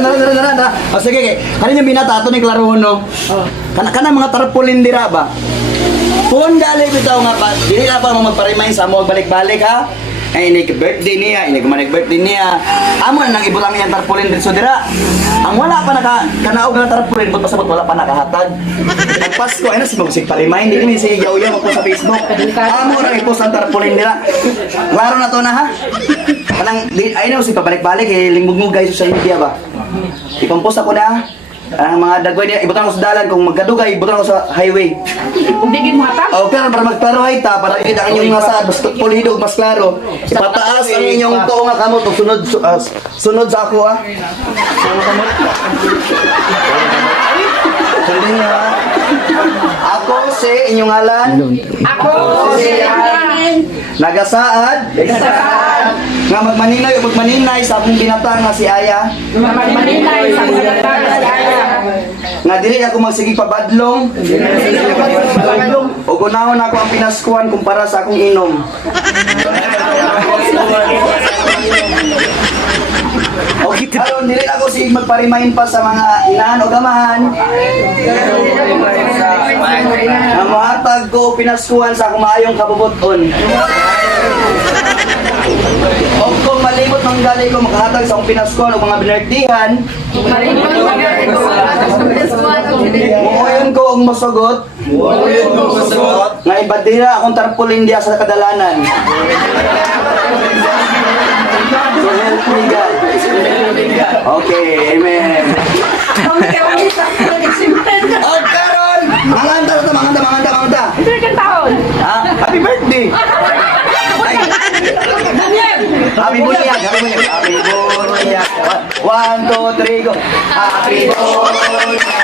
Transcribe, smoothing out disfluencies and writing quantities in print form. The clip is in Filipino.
Dara. O sige, kay. Kanin yung binata ato ni Claron, no? Kana mga tarpulin dira ba? Kung gali bitaw nga pa, dili na pa mo magpa-remind sa mo balik-balik ha. Ay birthday niya, birthday niya. Amo na nang ibutang niya tarpulin dito dira. Ang wala pa kanaog na tarpulin, but pasabot wala pa nakahatag. Ang Pasko ay na si Magsig pa-remind, hindi ni sige yaw-yaw mo sa Facebook. Amo na i-post ang tarpulin dira. Klaro na to na ha. Kanang ay na si pabalik-balik eh lingbog mo guys sa social media ba. Ipampost ako na. Ang mga dagway niya, ibutan ko sa dalan, kung magkadugay, ibutan ko sa highway. Kung digin mo ata? O, pero para magklarohay ta, para kita ang inyong nasa, mas pulido, mas klaro. Ipataas ang inyong tuong nga kamot, sunod sa ako ah. Sundin niya ha. Ako si inyong ngalan. Ako si Alan. Nagasaad. Nga magmaninay sa akong binatang nga si Aya. Maninay sa mga si Aya. Nga dili ako magsigig pabadlong. O gunahon ako ang pinaskuhan kumpara sa akong inom. Okay, karon dili ako sig magpa-remind pa sa mga inahan o gamahan. Nga mohatag ko pinaskuhan sa akong maayong kabubuton. O kung malimot ng gali ko makahatag sa akong pinaskuhan o mga binardihan. Muoyon ko ang masugot. Nga ibadira akong tarpulin diya sa kadalanan. So help me God. Okay, amen. O karon, manganda. Ito yung taon. Ha? Happy birthday. Ay. Happy bunyag. Happy bunyag. 1, 2, 3, go. Happy bunyag.